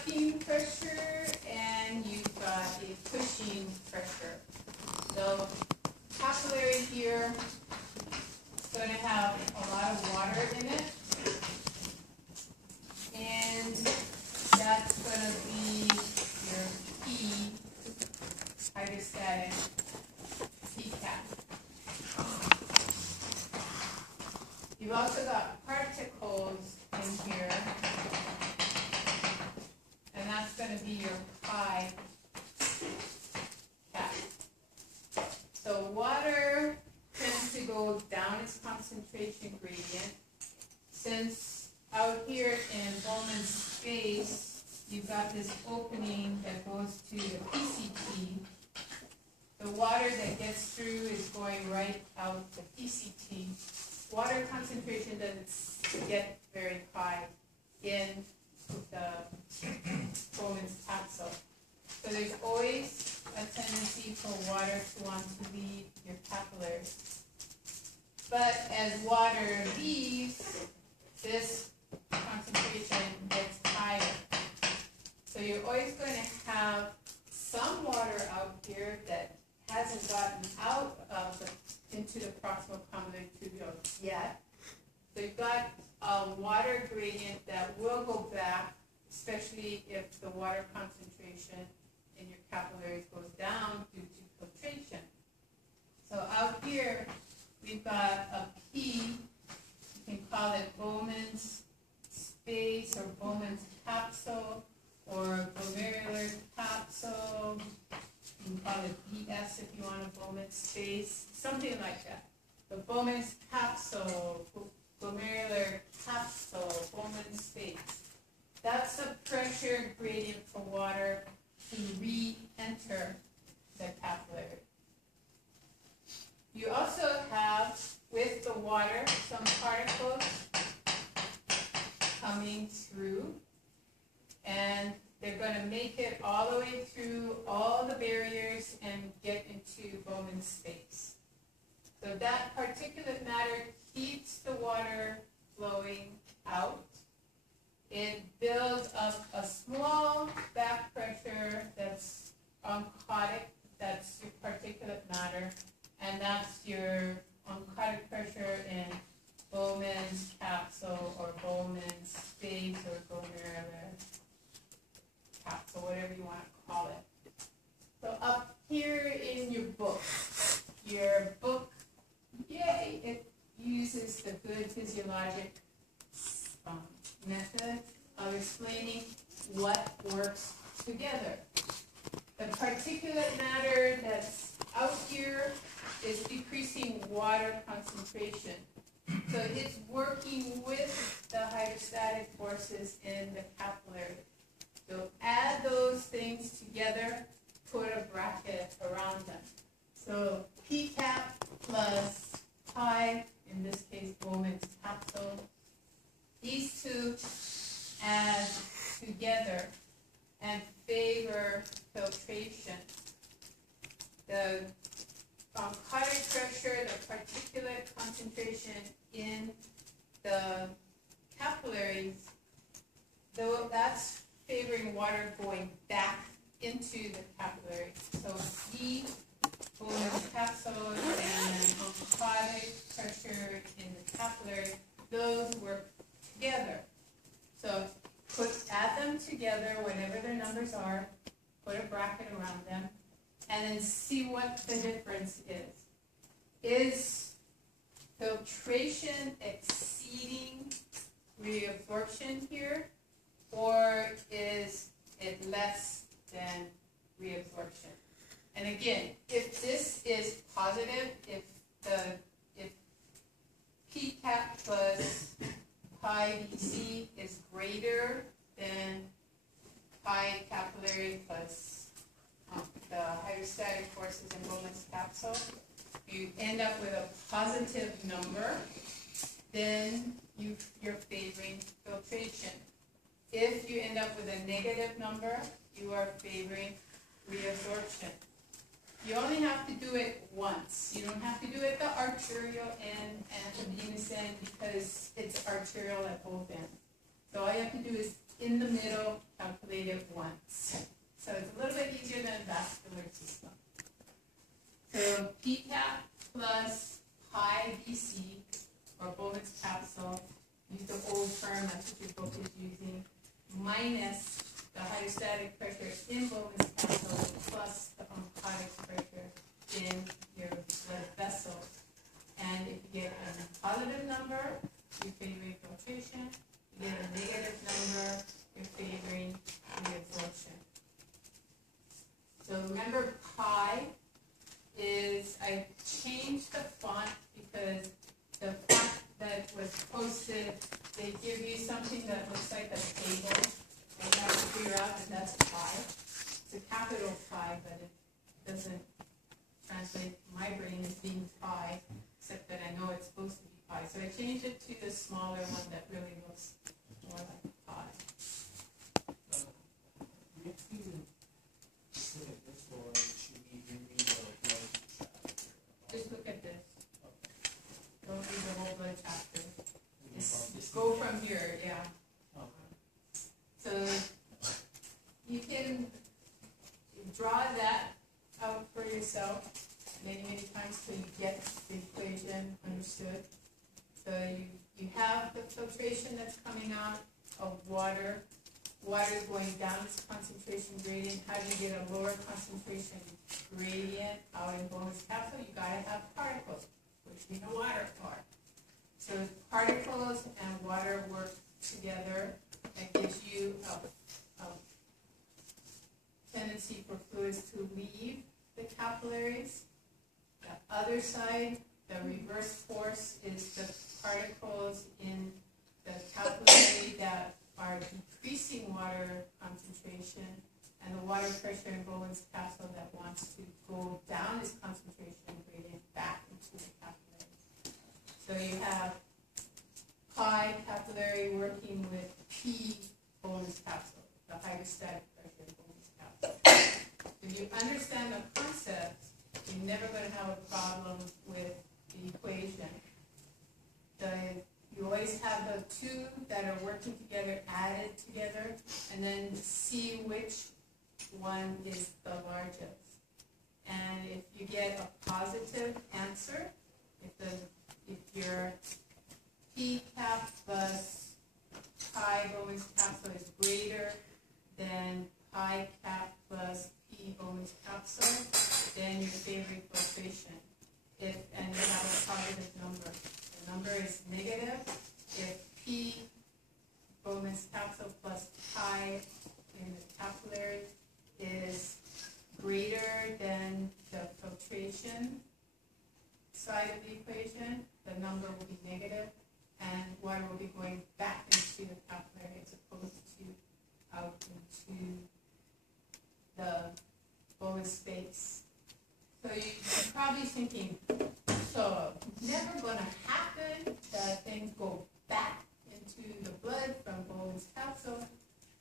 sucking pressure and you've got a pushing pressure. So capillary here is going to have a lot of water in it, and that's going to be your P hydrostatic P cap. You've also got particles in here, and that's going to be your pi cap. So water tends to go down its concentration gradient. Since out here in Bowman's space, you've got this opening that goes to the PCT. The water that gets through is going right out to PCT. Water concentration doesn't get very high in the Bowman's capsule. So there's always a tendency for water to want to leave your capillaries. But as water leaves, this concentration gets higher. So you're always going to have some water out here that hasn't gotten out of into the proximal pulmonary tubule yet. So you've got a water gradient that will go back, especially if the water concentration in your capillaries goes down due to filtration. So out here, we've got a P, you can call it Bowman's space or Bowman's capsule or glomerular capsule. You can call it BS if you want a Bowman's space, something like that. The Bowman's capsule, glomerular capsule, Bowman's space. That's a pressure gradient for water to re-enter the capillary. You also have, with the water, some particles coming through, and they're going to make it all the way through all the barriers and get into Bowman's space. So that particulate matter keeps the water flowing out. It builds up a small back pressure that's oncotic, that's your particulate matter, and that's your oncotic pressure in Bowman's capsule or Bowman's space or glomerular capsule, whatever you want to call it. So up here in your book, yay, it uses the good physiologic method of explaining what works together. The particulate matter that's out here is decreasing water concentration. So it's working with the hydrostatic forces in the capillary. So add those things together, put a bracket around them. So P cap plus pi, in this case Bowman's capsule. These two add together and favor filtration. The oncotic pressure, the particulate concentration in the capillaries, though that's favoring water going back into the capillary. So E, Bowman's capsule, and oncotic pressure in the capillary, those work together. So add them together, whatever their numbers are, put a bracket around them, and then see what the difference is. Is filtration exceeding reabsorption here, or is it less than reabsorption? And again, if this is positive, if P cap plus pi BC is greater than pi capillary plus the hydrostatic forces in Bowman's capsule, you end up with a positive number, then you're favoring filtration. If you end up with a negative number, you are favoring reabsorption. You only have to do it once. You don't have to do it the arterial end and the venous end because it's arterial at both ends. So all you have to do is in the middle, calculate negative ones. So it's a little bit easier than vascular system. So P-cap plus pi BC, or Bowman's capsule, use the old term, that's what your book is using, minus the hydrostatic pressure in Bowman's capsule plus the oncotic pressure in your blood vessels. And if you get a positive number, you're favoring filtration. If you get a negative number, you're favoring reabsorption. So remember, pi is, I changed the font because the font that was posted, they give you something that looks like a table, and you have to figure out that that's pi. It's a capital pi, but it doesn't translate my brain as being pi, except that I know it's supposed to be pi. So I changed it to the smaller one that really looks more like pi. Just look at this. Don't read the whole blood chapter. Just go from here, yeah. So you can draw that out for yourself many times till you get the equation understood. So you have the filtration that's coming out of water. Water is going down its concentration gradient. How do you get a lower concentration gradient out in Bowman's capsule? You gotta have particles, which we know water for. So particles and water work together. That gives you a tendency for fluids to leave the capillaries. The other side, the reverse force, is the particles in the capillary that are decreasing water concentration, and the water pressure in Bowman's capsule that wants to go down its concentration gradient back into the capillaries. So you have pi capillary working with P Bowman's capsule, the hydrostatic pressure in Bowman's capsule. If you understand the concept, you're never going to have a problem with the equation. You always have the two that are working together added together, and then see which one is the largest. And if you get a positive answer, if your P cap plus pi Bowman's capsule is greater than pi cap plus P Bowman's capsule, then you're favoring filtration. And you have a positive number. The number is negative if P Bowman's capsule plus pi in the capillary is greater than the filtration side of the equation. The number will be negative, and water will be going back into the capillary as opposed to out into the Bowman's space. So you're probably thinking, so never going to happen that things go back into the blood from Bowman's capsule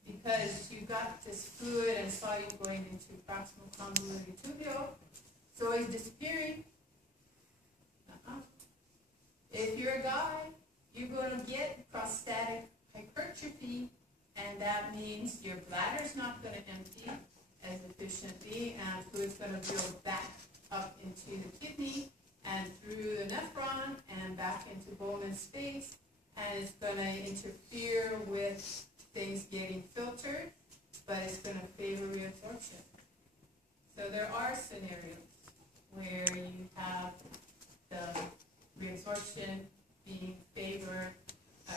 because you got this fluid and solute going into proximal convoluted tubule. It's always disappearing. If you're a guy, you're going to get prostatic hypertrophy, and that means your bladder's not going to empty as efficiently, and fluid's going to build back up into the kidney and through the nephron and back into Bowman's space, and it's going to interfere with things getting filtered, but it's going to favor reabsorption. So there are scenarios where you have the reabsorption being favored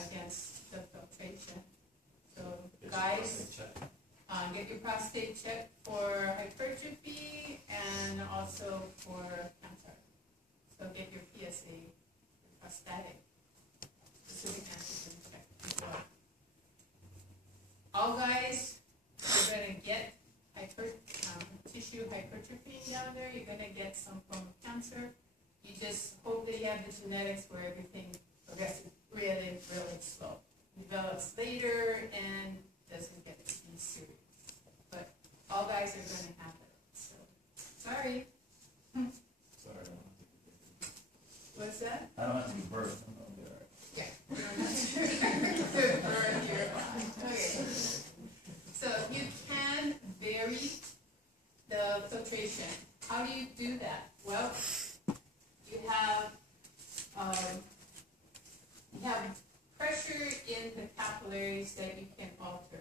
against the filtration. So guys, get your prostate checked for hypertrophy and also for cancer. So get your PSA, your prostatic specific antigen check as well. All guys, you're going to get tissue hypertrophy down there. You're going to get some form of cancer. You just hope that you have the genetics where everything progresses really slow. Develops later and doesn't get to be serious. But all guys are going to have it. So, sorry. Sorry, What's that? I don't have to give birth. I'm be all right. Yeah. You don't have to give birth, you're fine. Okay. So you filtration. How do you do that? Well, you have pressure in the capillaries that you can alter.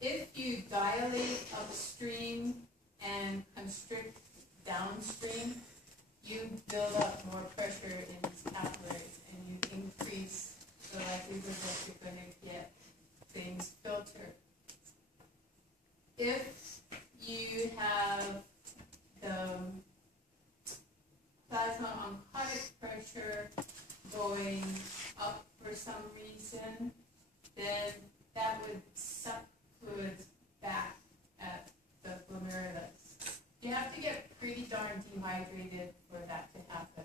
If you dilate upstream and constrict downstream, you build up more pressure in these capillaries and you increase the likelihood that you're going to get things filtered. If you have the plasma oncotic pressure going up for some reason, then that would suck fluids back at the glomerulus. You have to get pretty darn dehydrated for that to happen.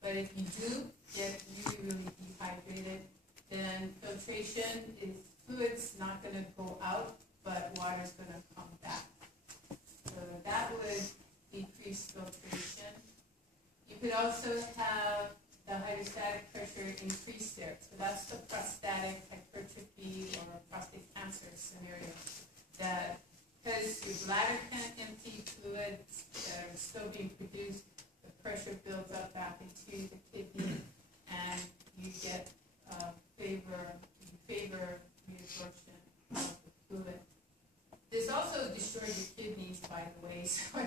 But if you do get really, really dehydrated, then filtration is fluid's not going to go out, but water's going to come back. So that would decrease filtration. You could also have the hydrostatic pressure increase there. So that's the prostatic hypertrophy or prostate cancer scenario. That because your bladder can't empty fluids that are still being produced, the pressure builds up back into the kidney, and you get favor reabsorption of the fluid. This also destroys your kidneys, by the way, so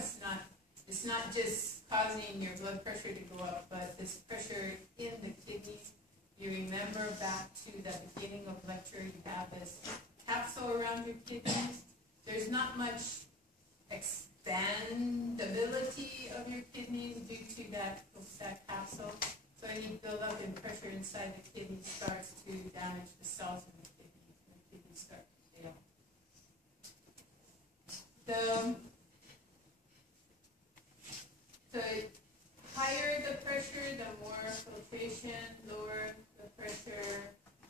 it's not just causing your blood pressure to go up, but this pressure in the kidneys. You remember back to the beginning of lecture, you have this capsule around your kidneys. There's not much expandability of your kidneys due to that capsule. So any buildup in pressure inside the kidney starts to damage the cells in the kidneys, and the kidneys start to fail. The higher the pressure, the more filtration. Lower the pressure,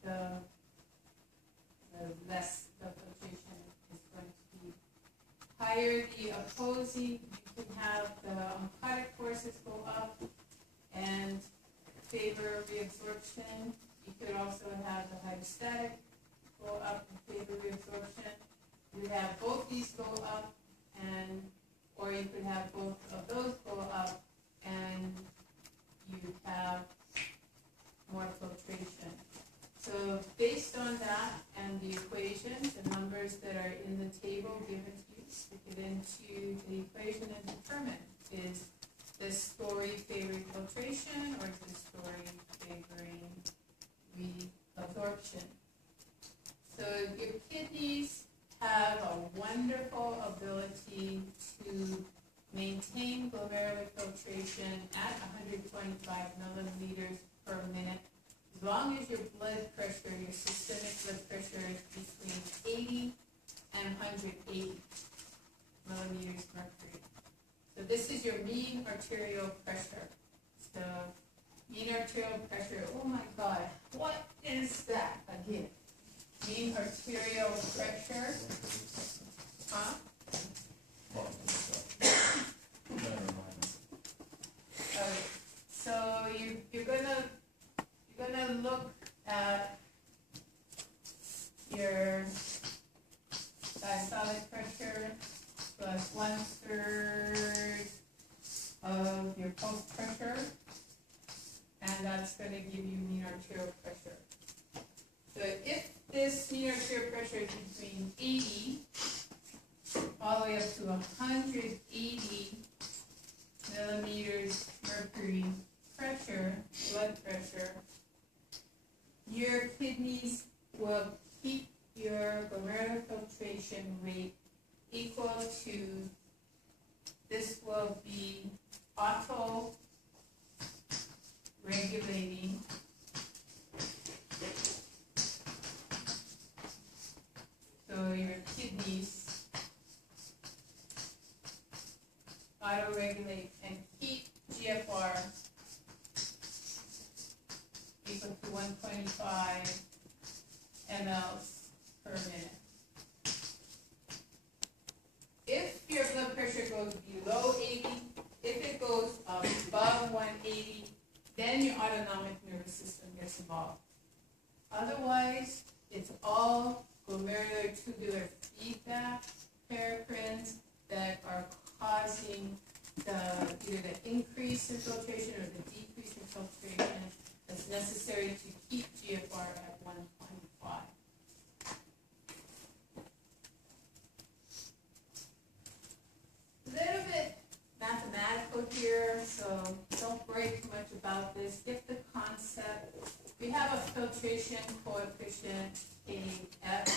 the less the filtration is going to be. Higher the opposing, you can have the oncotic forces go up and favor reabsorption. You could also have the hydrostatic go up and favor reabsorption. You have both these go up, or you could have both of those go up and you have more filtration. So based on that and the equations, the numbers that are in the table given to you, stick it into the equation and determine, is this story favoring filtration or is this story favoring reabsorption? So your kidneys have a wonderful ability to maintain glomerular filtration at 125 milliliters per minute, as long as your blood pressure, your systemic blood pressure is between 80 and 180 millimeters mercury. So this is your mean arterial pressure. So mean arterial pressure, oh my God, what is that again? Mean arterial pressure, huh? Okay, so you're gonna look at your diastolic pressure plus 1/3 of your pulse pressure, and that's going to give you mean arterial pressure. So if this mean arterial pressure is between 80 all the way up to 180 millimeters mercury pressure, blood pressure, your kidneys will keep your glomerular filtration rate equal to, this will be auto regulating so your kidneys auto-regulate and keep GFR equal to 125 mLs per minute. If your blood pressure goes below 80, if it goes above 180, then your autonomic nervous system gets involved. Otherwise, it's all glomerular tubular feedback paracrines that are causing about this, get the concept. We have a filtration coefficient, KF,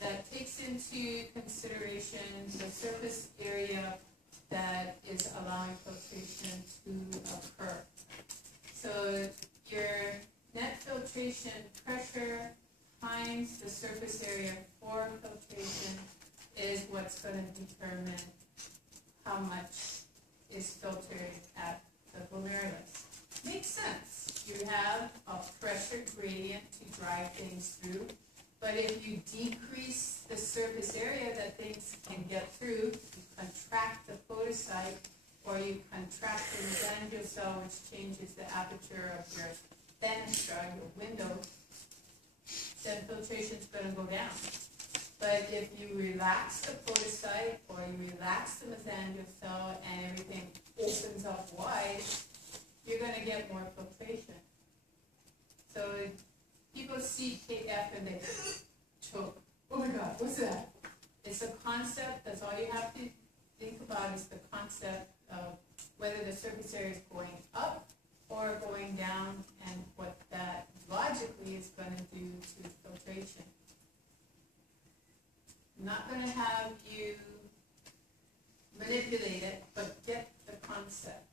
that takes into consideration the surface area that is allowing filtration to occur. So your net filtration pressure times the surface area for filtration is what's going to determine how much is filtered at the glomerulus. Makes sense. You have a pressure gradient to drive things through, but if you decrease the surface area that things can get through, you contract the photocyte, or you contract the mesangial cell, which changes the aperture of your fenestra, your window, then filtration's going to go down. But if you relax the photocyte or you relax the mesangial cell and everything opens up wide, you're going to get more filtration. So people see KF and they choke. Oh my God, what's that? It's a concept. That's all you have to think about is the concept of whether the surface area is going up or going down and what that logically is going to do to filtration. I'm not going to have you manipulate it, but get the concept.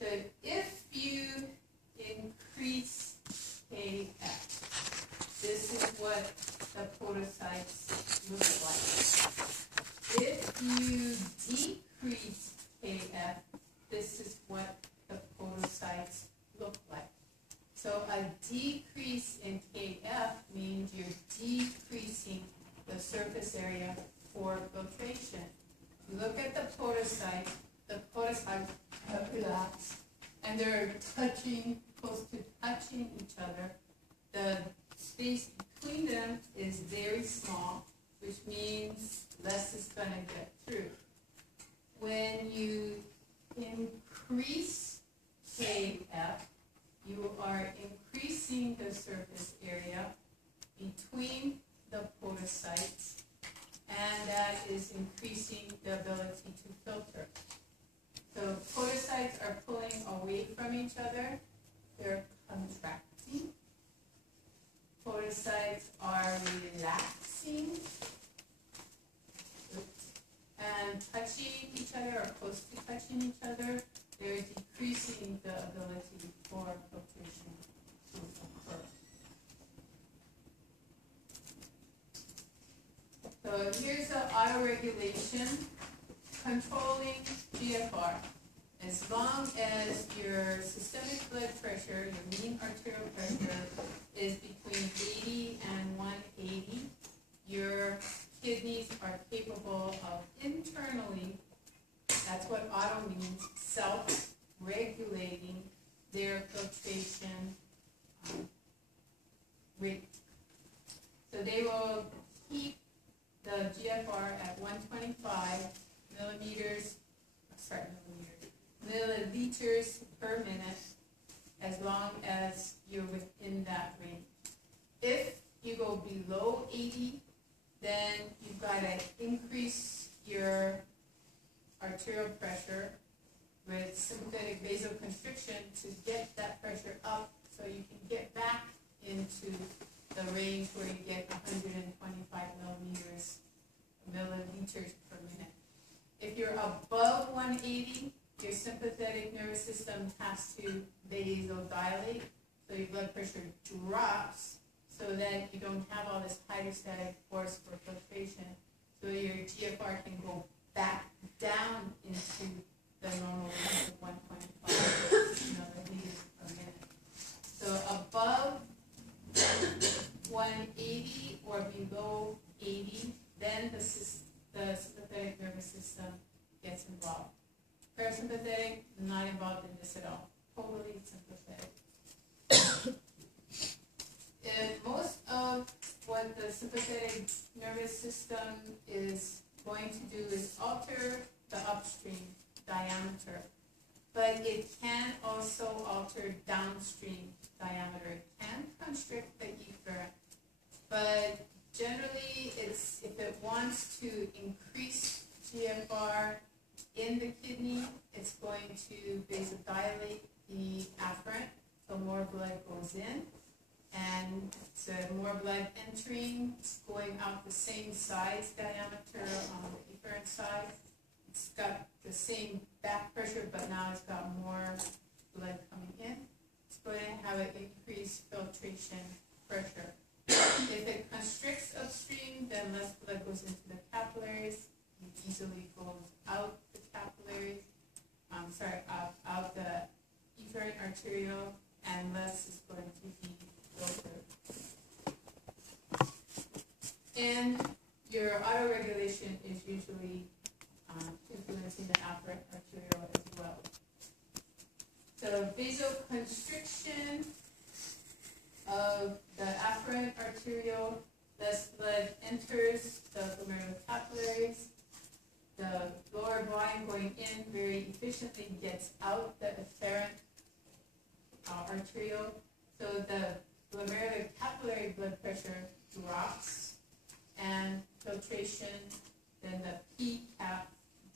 So if you increase KF, this is what the photocytes look like. If you decrease KF, this is what the photocytes look like. So a decrease in KF means you're decreasing the surface area for filtration. Look at the photocytes have relaxed, and they're touching, close to touching each other. The space between them is very small, which means less is going to get through. When you increase KF, you are increasing the surface area between the photocytes, and that is increasing the ability to filter. So photocytes are pulling away from each other, they're contracting. Photocytes are relaxing and touching each other or close to touching each other. They're decreasing the ability for filtration to occur. So here's the autoregulation controlling GFR. As long as your systemic blood pressure, your mean arterial pressure, is between 80 and 180, your kidneys are capable of internally, that's what auto means, self-regulating their filtration rate. So they will keep the GFR at 125 milliliters per minute as long as you're within that range. If you go below 80, then you've got to increase your arterial pressure with sympathetic vasoconstriction to get that pressure up so you can get back into the range where you get 125 milliliters per minute. If you're above 180, your sympathetic nervous system has to vasodilate, so your blood pressure drops so that you don't have all this hydrostatic force for filtration, so your GFR can go back down into the normal range of 1.5 milliliters per minute. So above 180 or below 80, then the sympathetic nervous system gets involved. Parasympathetic, not involved in this at all. Totally sympathetic. Most of what the sympathetic nervous system is going to do is alter the upstream diameter, but it can also alter downstream diameter. It can constrict the ether, but generally it's, if it wants to increase GFR in the kidney, it's it's going to vasodilate the afferent, so more blood goes in, and so more blood entering, it's going out the same size diameter on the efferent side. It's got the same back pressure, but now it's got more blood coming in. It's going to have an increased filtration pressure. If it constricts upstream, then less blood goes into the capillaries. It easily goes out the capillaries, out the efferent arteriole, and less is going to be filtered. And your autoregulation is usually influencing the afferent arteriole as well. So vasoconstriction of the afferent arteriole, less blood enters the glomerular capillaries. The lower volume going in very efficiently gets out the efferent arteriole. So the glomerular capillary blood pressure drops, and filtration, then the P cap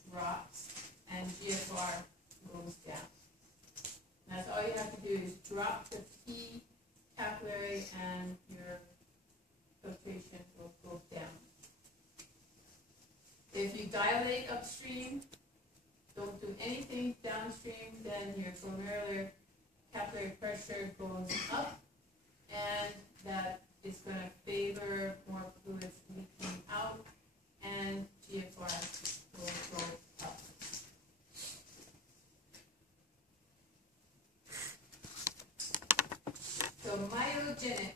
drops, and GFR goes down. And that's all you have to do is drop the P capillary and your filtration will go down. If you dilate upstream, don't do anything downstream, then your glomerular capillary pressure goes up, and that is going to favor more fluids leaking out, and GFR will go up. So myogenic,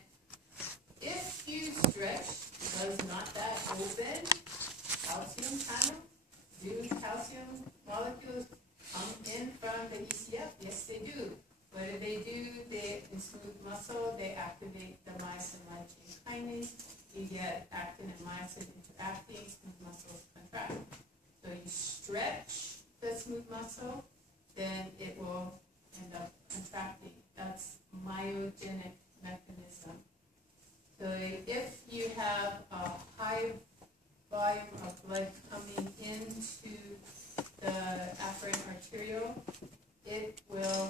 if you stretch, does not that open calcium channel? Do calcium molecules come in from the ECF? Yes, they do. What do? In smooth muscle, they activate the myosin-light chain kinase. You get actin and myosin interacting, smooth muscles contract. So you stretch the smooth muscle, then it will end up contracting. That's myogenic mechanism. So if you have a high volume of blood coming into the afferent arteriole, it will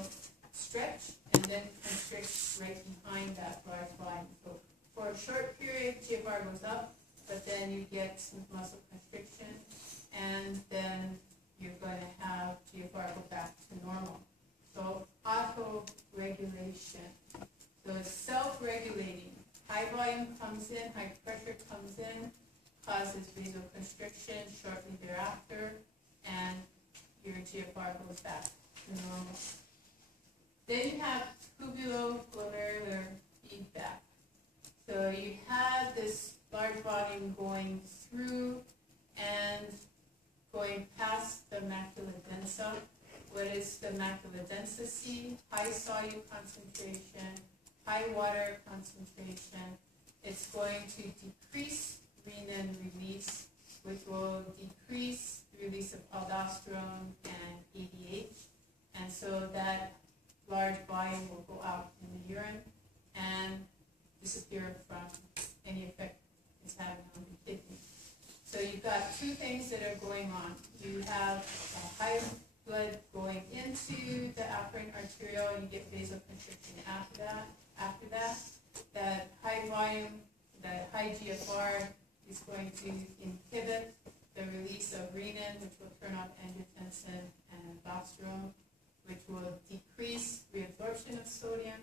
stretch and then constrict right behind that large volume. So for a short period, GFR goes up, but then you get smooth muscle constriction, and then you're going to have GFR go back to normal. So auto-regulation. So it's self-regulating. High volume comes in, high pressure comes in, causes vasoconstriction shortly thereafter, and your GFR goes back to normal. Then you have tubuloglomerular feedback. So you have this large volume going through and going past the macula densa. What is the macula densa see? High solute concentration, high water concentration. It's going to decrease renin release, which will decrease the release of aldosterone and ADH. And so that large volume will go out in the urine and disappear from any effect it's having on the kidney. So you've got two things that are going on. You have a high blood going into the afferent arteriole, and you get vasoconstriction after that. That high volume, that high GFR is going to inhibit the release of renin, which will turn off angiotensin and aldosterone, which will decrease reabsorption of sodium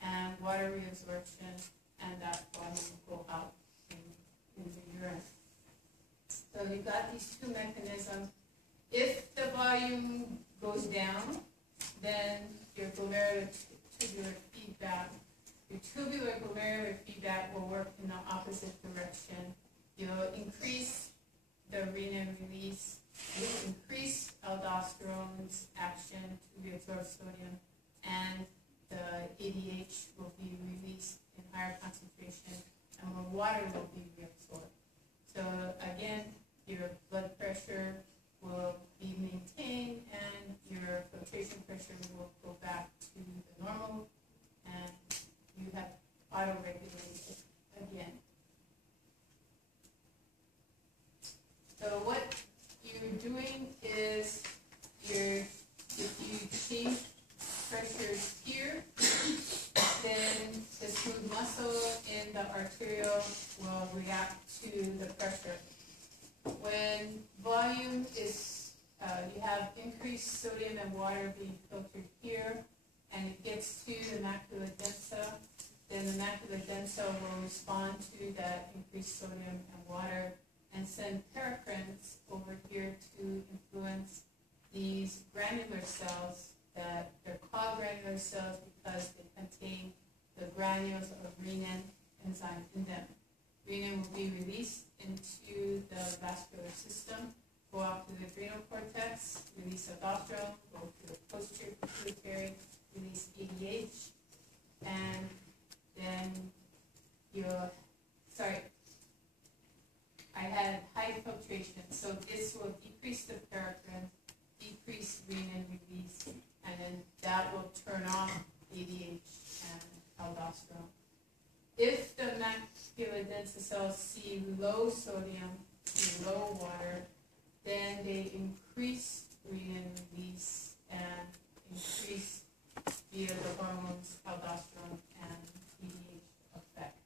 and water reabsorption, and that volume will go out in the urine. So you've got these two mechanisms. If the volume goes down, then your tubular feedback, your tubular glomerular feedback will work in the opposite direction. You'll increase the renin release, you'll increase aldosterone's action to reabsorb sodium, and the ADH will be released in higher concentration, and more water will be reabsorbed. So again, your blood pressure will be maintained, and your filtration pressure will go back to the normal, and you have auto-regulated again. So what you're doing is you're is you have increased sodium and water being filtered here, and it gets to the macula densa. Then the macula densa will respond to that increased sodium and water and send paracrines over here to influence these granular cells that they're called granular cells because they contain the granules of renin enzyme in them. Renin will be released into the vascular system, go out to the adrenal cortex, release aldosterone, go to the posterior pituitary, release ADH, and then I had high filtration, so this will decrease the paracrine, decrease renin release, and then that will turn off ADH and aldosterone. If the macula densa cells see low sodium, low water, then they increase renin release and increase via the hormones aldosterone and ADH effect.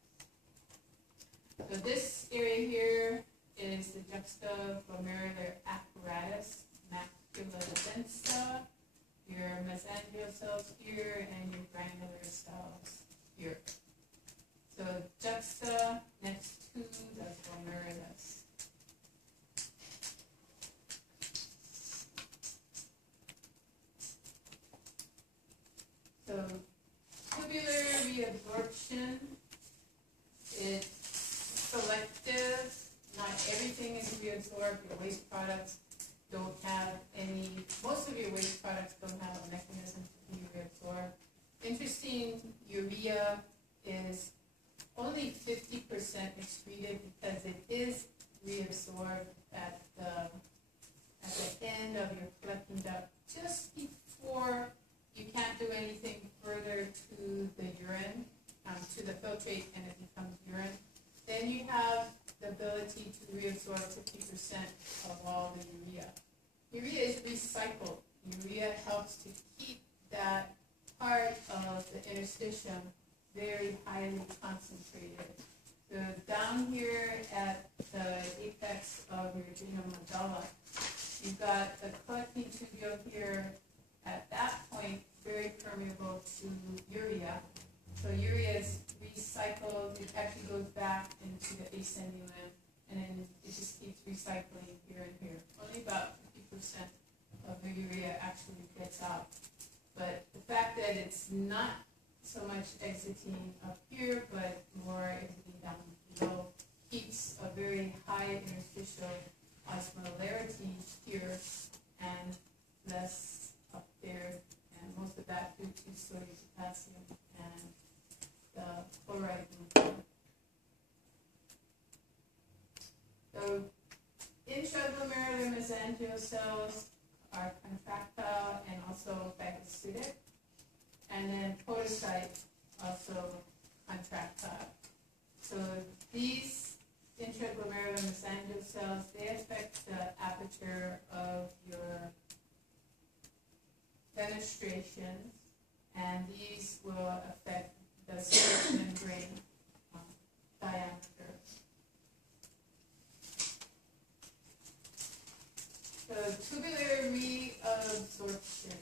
So this area here is the juxtaglomerular apparatus, macula densa, your mesangial cells here, and your granular cells here. So juxta next to the glomerulus. So tubular reabsorption, it's selective. Not everything is reabsorbed. Your waste products don't have any, most of your waste products don't have a mechanism to be reabsorbed. Interesting, urea is only 50% excreted because it is reabsorbed at the end of your collecting duct, just before you can't do anything further to the urine, to the filtrate, and it becomes urine. Then you have the ability to reabsorb 50% of all the urea. Urea is recycled. Urea helps to keep that part of the interstitium very highly concentrated. So down here at the apex of your adrenal medulla, you've got the collecting tubule here at that point very permeable to urea. So urea is recycled, it actually goes back into the ascending limb, and then it just keeps recycling here and here. Only about 50% of the urea actually gets out. But the fact that it's not so much exiting up here, but more exiting down below, keeps a very high interstitial osmolarity here and less up there, and most of that due to sodium, potassium, and the chloride movement. So intraglomerular mesangial cells are contractile and also phagocytic. And then podocyte, also contractile. So these intraglomerular mesangial cells, they affect the aperture of your fenestrations, and these will affect the surface membrane diameter. So tubular reabsorption.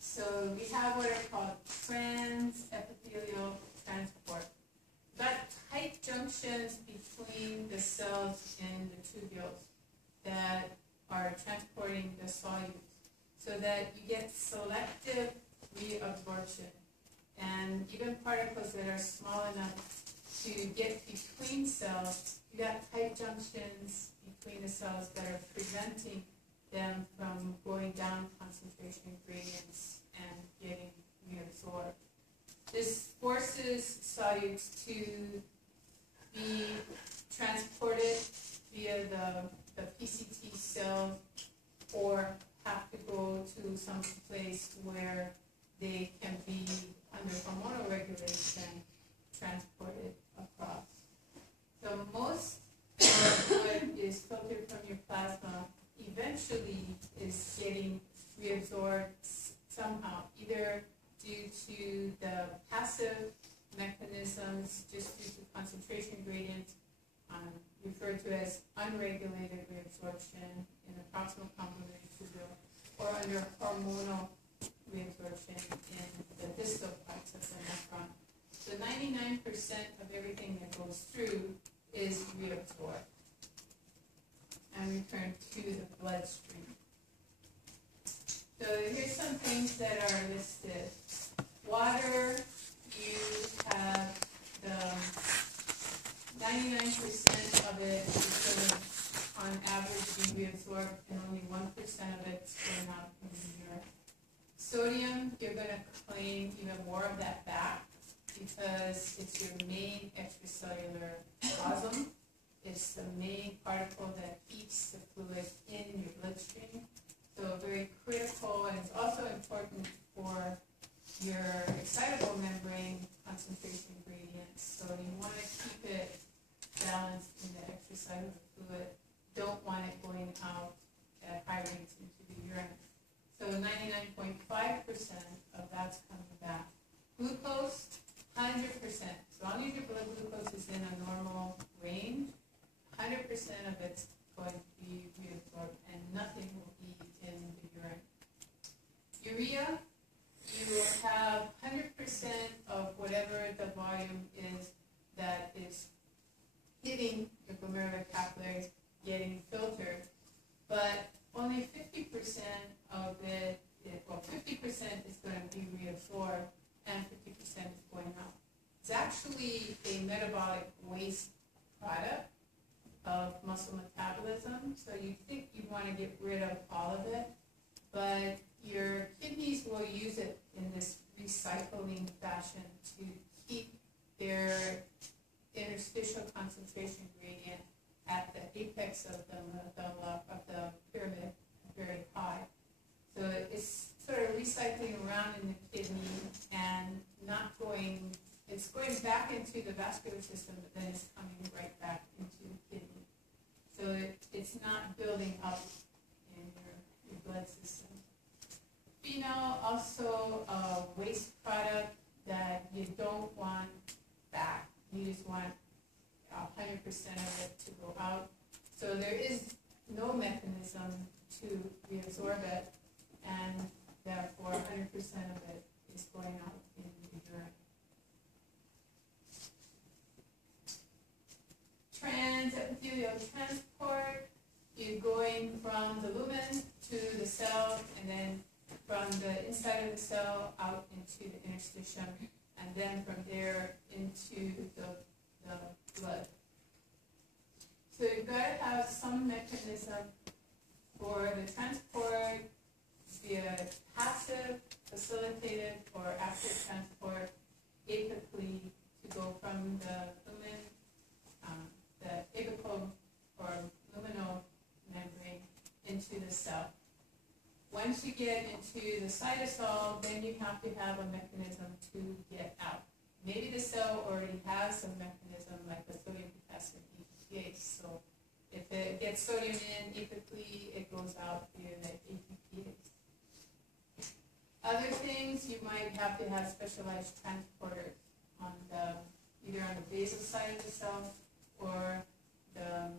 So we have what are called trans-epithelial transport. We've got tight junctions between the cells in the tubules that are transporting the solutes, so that you get selective reabsorption. And even particles that are small enough to get between cells, you got tight junctions between the cells that are preventing them from going down concentration gradients and getting reabsorbed. This forces solutes to be transported via the PCT cell, or have to go to some place where they can be under hormonal regulation transported across. So most of what is filtered from your plasma eventually is getting reabsorbed somehow, either due to the passive mechanisms, just due to concentration gradients, referred to as unregulated reabsorption in the proximal complementary tubule, or under hormonal reabsorption in the distal parts of the nephron. So 99% of everything that goes through is reabsorbed and returned to the bloodstream. So here's some things that are listed. Water, you have the 99% of it is going to, on average, be reabsorbed, and only 1% of it's going out in the urine. Sodium, you're going to claim even more of that back because it's your main extracellular plasm. It's the main particle that keeps the fluid in your bloodstream. So very critical, and it's also important for your excitable membrane concentration gradients. So you want to keep it balanced in the extracellular fluid. Don't want it going out at high rates into the urine. So 99.5% of that's coming back. Glucose, 100%. So long as your blood glucose is in a normal range, 100% of it's going to be reabsorbed and nothing will be in the urine. Urea, you will have 100% of whatever the volume is that is hitting the glomerular capillaries, getting filtered, but only 50% of it, well, 50% is going to be reabsorbed and 50% is going out. It's actually a metabolic waste product of muscle metabolism, so you think you want to get rid of all of it, but your kidneys will use it in this recycling fashion to keep their interstitial concentration gradient at the apex of the medulla of the pyramid very high. So it's sort of recycling around in the kidney and not going, it's going back into the vascular system, but then it's coming right back into the kidney. So it's not building up in your blood system. Phenol, also a waste product that you don't want back. You just want 100% of it to go out. So there is no mechanism to reabsorb it, and therefore 100% of it is going out in the urine. Transepithelial transport, you're going from the lumen to the cell, and then from the inside of the cell out into the interstitium, and then from there into the blood. So you've got to have some mechanism for the transport via passive, facilitated, or active transport apically to go from the lumen, the apical or luminal membrane into the cell. Once you get into the cytosol, then you have to have a mechanism to get out. Maybe the cell already has a mechanism like the sodium potassium ATPase. So if it gets sodium in apically, it goes out via the ATPase. Other things, you might have to have specialized transporters on either on the basal side of the cell or the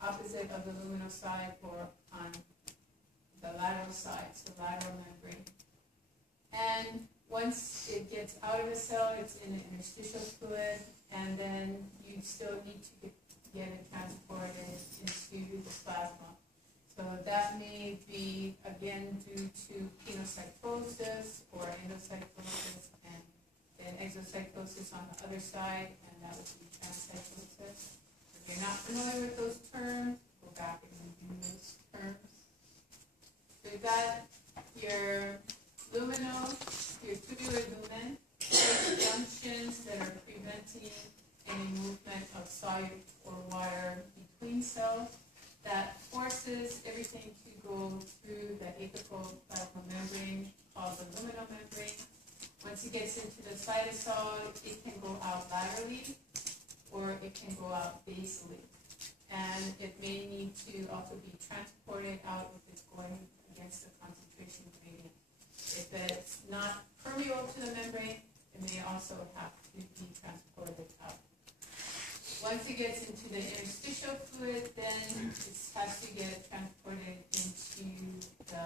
opposite of the luminal side, or on the lateral side, so lateral membrane. And once it gets out of the cell, it's in the interstitial fluid, and then you still need to get it transported into the plasma. So that may be, again, due to penocytosis or endocytosis, and then exocytosis on the other side, and that would be transcytosis. If you're not familiar with those terms, go back and review those terms. So you've got your luminal, your tubular lumen, junctions that are preventing any movement of solute or water between cells. That forces everything to go through the apical plasma membrane called the luminal membrane. Once it gets into the cytosol, it can go out laterally or it can go out basally. And it may need to also be transported out if it's going against the concentration gradient. If it's not permeable to the membrane, it may also have to be transported out. once it gets into the interstitial fluid, then it has to get transported into the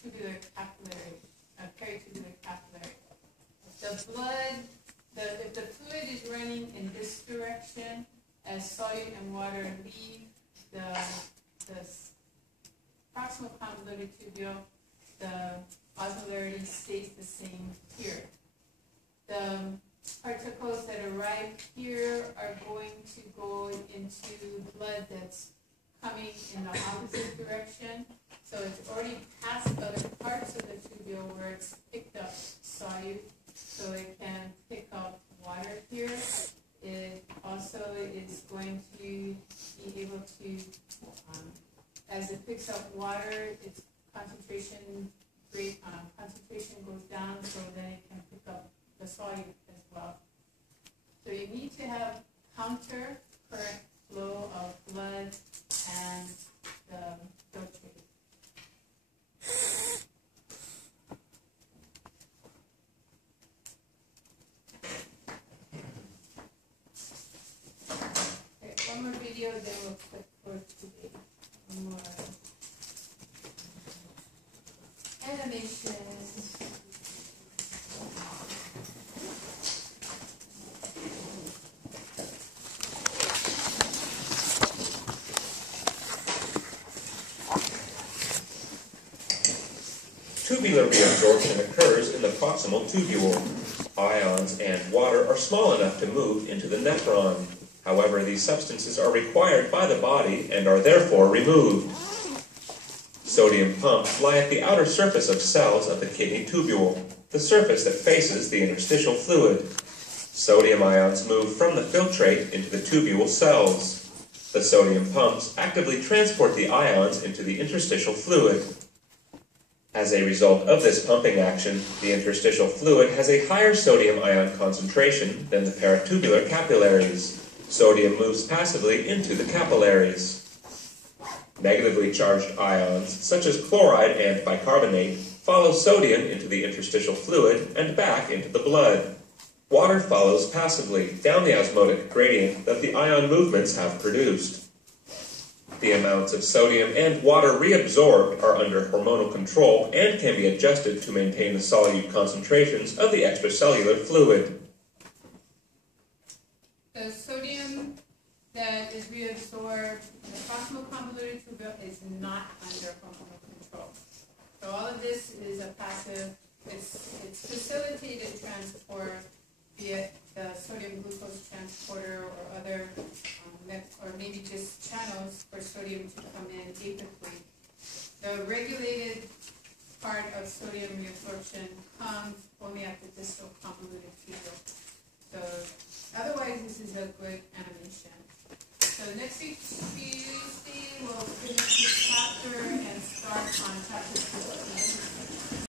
tubular capillary, peritubular capillary. The blood, if the fluid is running in this direction, as sodium and water leave the proximal convoluted tubule, the osmolarity stays the same here. The particles that arrive here are going to go into blood that's coming in the opposite direction. So it's already passed other parts of the tubule where it's picked up solute, so it can pick up water here. It also is going to be able to, as it picks up water, its concentration goes down, so then it can pick up the solute as well. So you need to have counter current flow of blood and the filtrate. Okay, one more video, then we'll quit for today. One more animations. Tubular reabsorption occurs in the proximal tubule. Ions and water are small enough to move into the nephron. However, these substances are required by the body and are therefore removed. Sodium pumps lie at the outer surface of cells of the kidney tubule, the surface that faces the interstitial fluid. Sodium ions move from the filtrate into the tubule cells. The sodium pumps actively transport the ions into the interstitial fluid. As a result of this pumping action, the interstitial fluid has a higher sodium ion concentration than the peritubular capillaries. Sodium moves passively into the capillaries. Negatively charged ions, such as chloride and bicarbonate, follow sodium into the interstitial fluid and back into the blood. Water follows passively down the osmotic gradient that the ion movements have produced. The amounts of sodium and water reabsorbed are under hormonal control and can be adjusted to maintain the solute concentrations of the extracellular fluid. The sodium that is reabsorbed in the proximal convoluted tubule is not under hormonal control. So all of this is a passive, it's facilitated transport via the sodium glucose transporter or other, or maybe just channels for sodium to come in apically. The regulated part of sodium reabsorption comes only at the distal convoluted